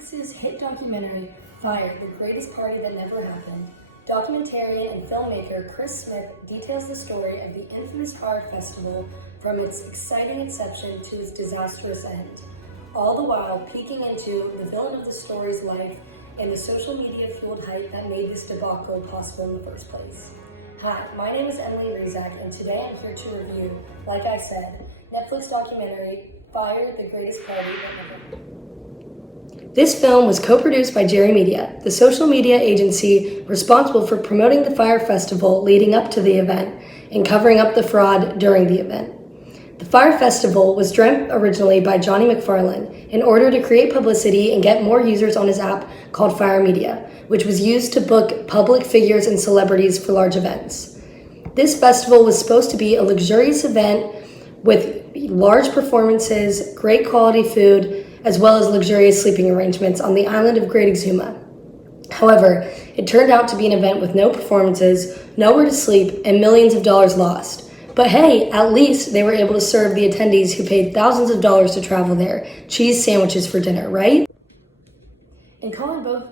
Netflix's hit documentary, Fyre, The Greatest Party That Never Happened, documentarian and filmmaker Chris Smith details the story of the infamous Fyre Festival from its exciting inception to its disastrous end, all the while peeking into the villain of the story's life and the social media-fueled hype that made this debacle possible in the first place. Hi, my name is Emily Rizak, and today I'm here to review, like I said, Netflix documentary, Fyre, The Greatest Party That Never Happened. This film was co-produced by Jerry Media, the social media agency responsible for promoting the Fyre Festival leading up to the event and covering up the fraud during the event. The Fyre Festival was dreamt originally by Johnny McFarlane in order to create publicity and get more users on his app called Fyre Media, which was used to book public figures and celebrities for large events. This festival was supposed to be a luxurious event with large performances, great quality food, as well as luxurious sleeping arrangements on the island of Great Exuma. However, it turned out to be an event with no performances, nowhere to sleep, and millions of dollars lost. But hey, at least they were able to serve the attendees who paid thousands of dollars to travel there cheese sandwiches for dinner, right? And calling both...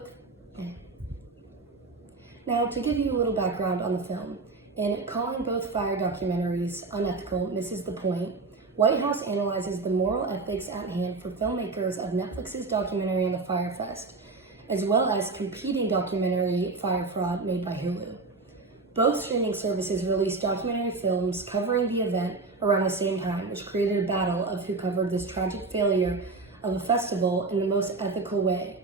Now, to give you a little background on the film, in calling both Fyre documentaries unethical misses the point, White House analyzes the moral ethics at hand for filmmakers of Netflix's documentary on the Fyre Fest, as well as competing documentary Fyre Fraud made by Hulu. Both streaming services released documentary films covering the event around the same time, which created a battle of who covered this tragic failure of a festival in the most ethical way.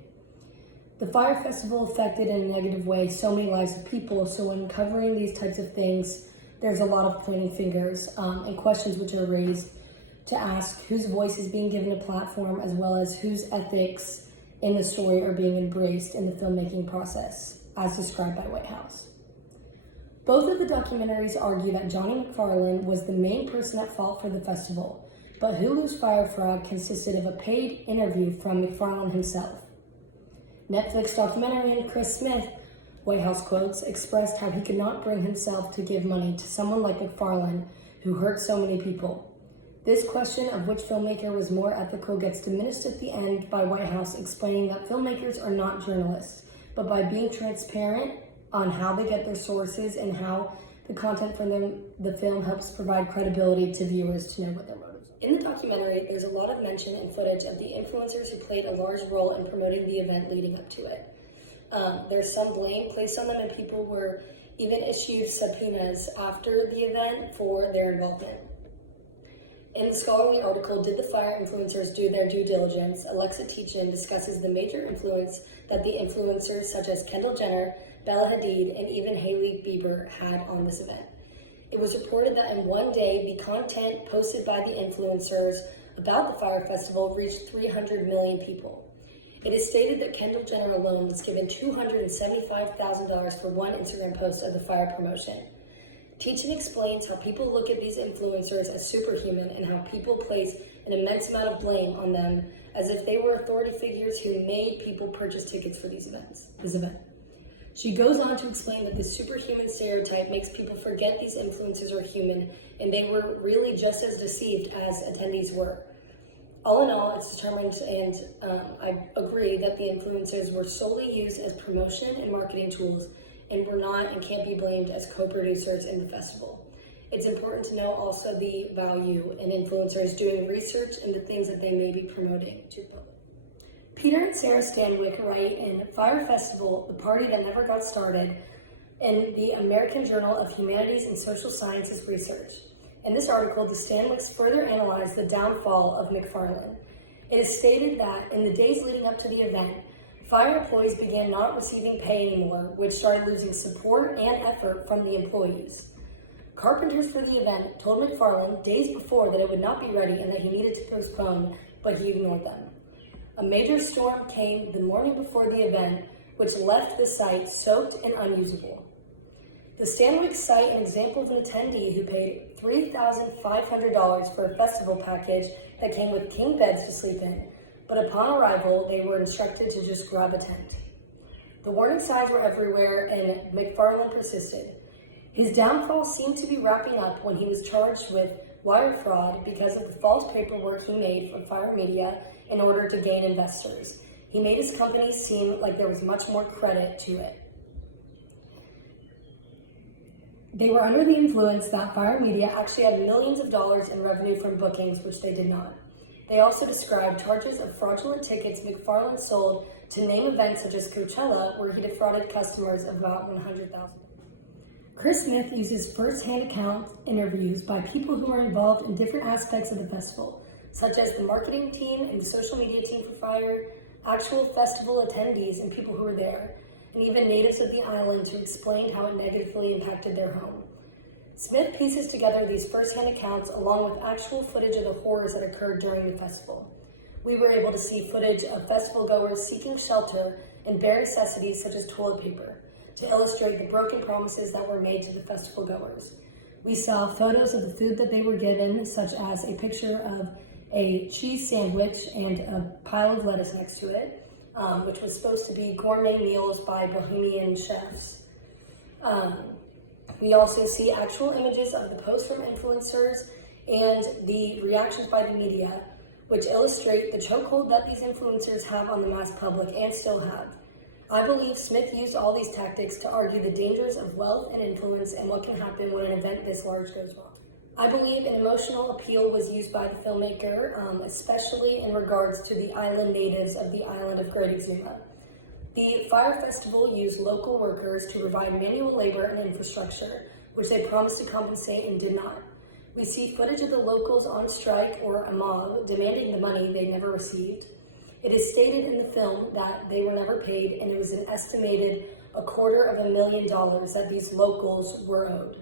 The Fyre Festival affected in a negative way so many lives of people, so when covering these types of things, there's a lot of pointing fingers and questions which are raised to ask whose voice is being given a platform, as well as whose ethics in the story are being embraced in the filmmaking process, as described by White House. Both of the documentaries argue that Johnny McFarlane was the main person at fault for the festival, but Hulu's Fyre Fraud consisted of a paid interview from McFarlane himself. Netflix documentarian Chris Smith, White House quotes, expressed how he could not bring himself to give money to someone like McFarlane who hurt so many people. This question of which filmmaker was more ethical gets diminished at the end by White House explaining that filmmakers are not journalists, but by being transparent on how they get their sources and how the content from the film helps provide credibility to viewers to know what their motives are. In the documentary, there's a lot of mention and footage of the influencers who played a large role in promoting the event leading up to it. There's some blame placed on them, and people were even issued subpoenas after the event for their involvement. In the scholarly article, Did the Fyre Influencers Do Their Due Diligence?, Alexa Teachin discusses the major influence that the influencers such as Kendall Jenner, Bella Hadid, and even Hailey Bieber had on this event. It was reported that in one day, the content posted by the influencers about the Fyre Festival reached 300 million people. It is stated that Kendall Jenner alone was given $275,000 for one Instagram post of the Fyre promotion. Teachin explains how people look at these influencers as superhuman and how people place an immense amount of blame on them as if they were authority figures who made people purchase tickets for this event. She goes on to explain that this superhuman stereotype makes people forget these influencers are human and they were really just as deceived as attendees were. All in all, it's determined, and I agree, that the influencers were solely used as promotion and marketing tools and were not and can't be blamed as co-producers in the festival. It's important to know also the value in influencers doing research into things that they may be promoting to the public. Peter and Sarah Stanwyck write in Fyre Festival, The Party That Never Got Started, in the American Journal of Humanities and Social Sciences Research. In this article, the Stanwicks further analyze the downfall of McFarlane. It is stated that in the days leading up to the event, Fyre employees began not receiving pay anymore, which started losing support and effort from the employees. Carpenters for the event told McFarlane days before that it would not be ready and that he needed to postpone, but he ignored them. A major storm came the morning before the event, which left the site soaked and unusable. The Stanwyck cite an example of an attendee who paid $3,500 for a festival package that came with king beds to sleep in, but upon arrival, they were instructed to just grab a tent. The warning signs were everywhere, and McFarlane persisted. His downfall seemed to be wrapping up when he was charged with wire fraud because of the false paperwork he made for Fyre Media in order to gain investors. He made his company seem like there was much more credit to it. They were under the influence that Fyre Media actually had millions of dollars in revenue from bookings, which they did not. They also described charges of fraudulent tickets McFarlane sold to name events such as Coachella, where he defrauded customers of about $100,000. Chris Smith uses first-hand account interviews by people who are involved in different aspects of the festival, such as the marketing team and the social media team for Fyre, actual festival attendees and people who were there, and even natives of the island to explain how it negatively impacted their home. Smith pieces together these first-hand accounts along with actual footage of the horrors that occurred during the festival. We were able to see footage of festival goers seeking shelter and bare necessities such as toilet paper to illustrate the broken promises that were made to the festival goers. We saw photos of the food that they were given, such as a picture of a cheese sandwich and a pile of lettuce next to it, which was supposed to be gourmet meals by Bohemian chefs. We also see actual images of the posts from influencers and the reactions by the media, which illustrate the chokehold that these influencers have on the mass public and still have. I believe Smith used all these tactics to argue the dangers of wealth and influence and what can happen when an event this large goes wrong. I believe an emotional appeal was used by the filmmaker, especially in regards to the island natives of the island of Great Exuma. The Fyre Festival used local workers to provide manual labor and infrastructure, which they promised to compensate and did not. We see footage of the locals on strike or a mob demanding the money they never received. It is stated in the film that they were never paid, and it was an estimated $250,000 that these locals were owed.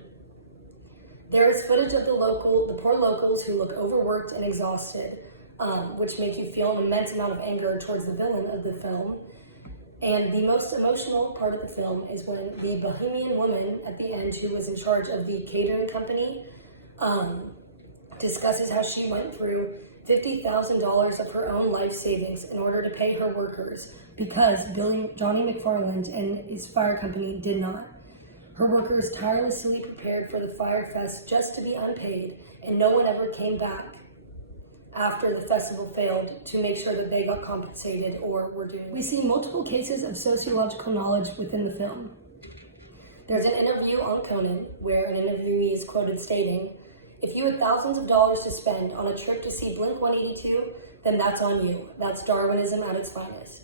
There is footage of the poor locals who look overworked and exhausted, which make you feel an immense amount of anger towards the villain of the film. And the most emotional part of the film is when the Bohemian woman at the end, who was in charge of the catering company, discusses how she went through $50,000 of her own life savings in order to pay her workers because Johnny McFarlane and his Fyre company did not. Her workers tirelessly prepared for the Fyre Fest just to be unpaid, and no one ever came back after the festival failed to make sure that they got compensated or were doing. We see multiple cases of sociological knowledge within the film. There's an interview on Conan where an interviewee is quoted stating, "If you had thousands of dollars to spend on a trip to see Blink-182, then that's on you. That's Darwinism at its finest."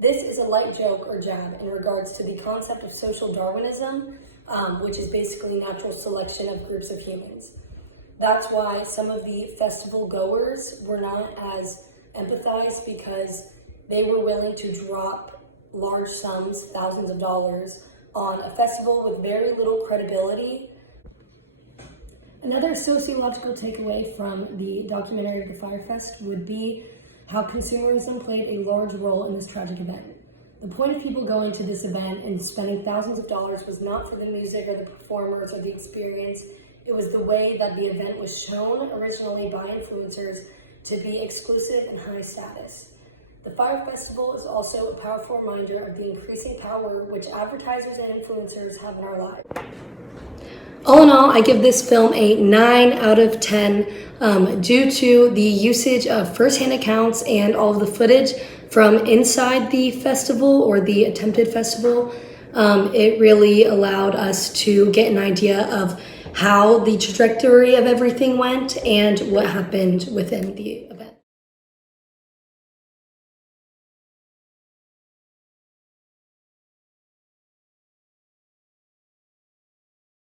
This is a light joke or jab in regards to the concept of social Darwinism, which is basically natural selection of groups of humans. That's why some of the festival goers were not as empathized because they were willing to drop large sums, thousands of dollars, on a festival with very little credibility. Another sociological takeaway from the documentary of the Fyre Fest would be how consumerism played a large role in this tragic event. The point of people going to this event and spending thousands of dollars was not for the music or the performers or the experience. It was the way that the event was shown originally by influencers to be exclusive and high status. The Fyre Festival is also a powerful reminder of the increasing power which advertisers and influencers have in our lives. All in all, I give this film a 9 out of 10 due to the usage of first-hand accounts and all of the footage from inside the festival or the attempted festival. It really allowed us to get an idea of how the trajectory of everything went and what happened within the